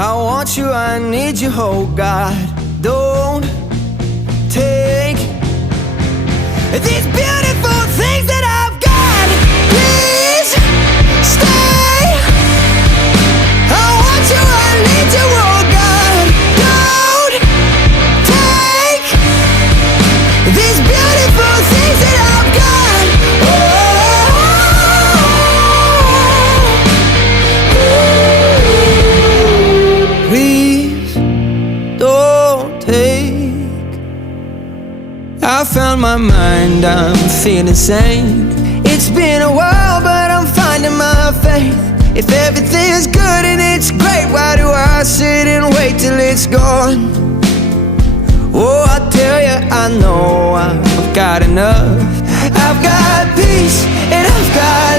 I want you, I need you, oh God. Don't take these beautiful things that I've got. Please stay. I want you, I need you, oh God. Don't take these beautiful things that I've got. Please don't take. I found my mind, I'm feeling sane. It's been a while, but I'm finding my faith. If everything's good and it's great, why do I sit and wait till it's gone? Oh, I tell you, I know I've got enough. I've got peace and I've got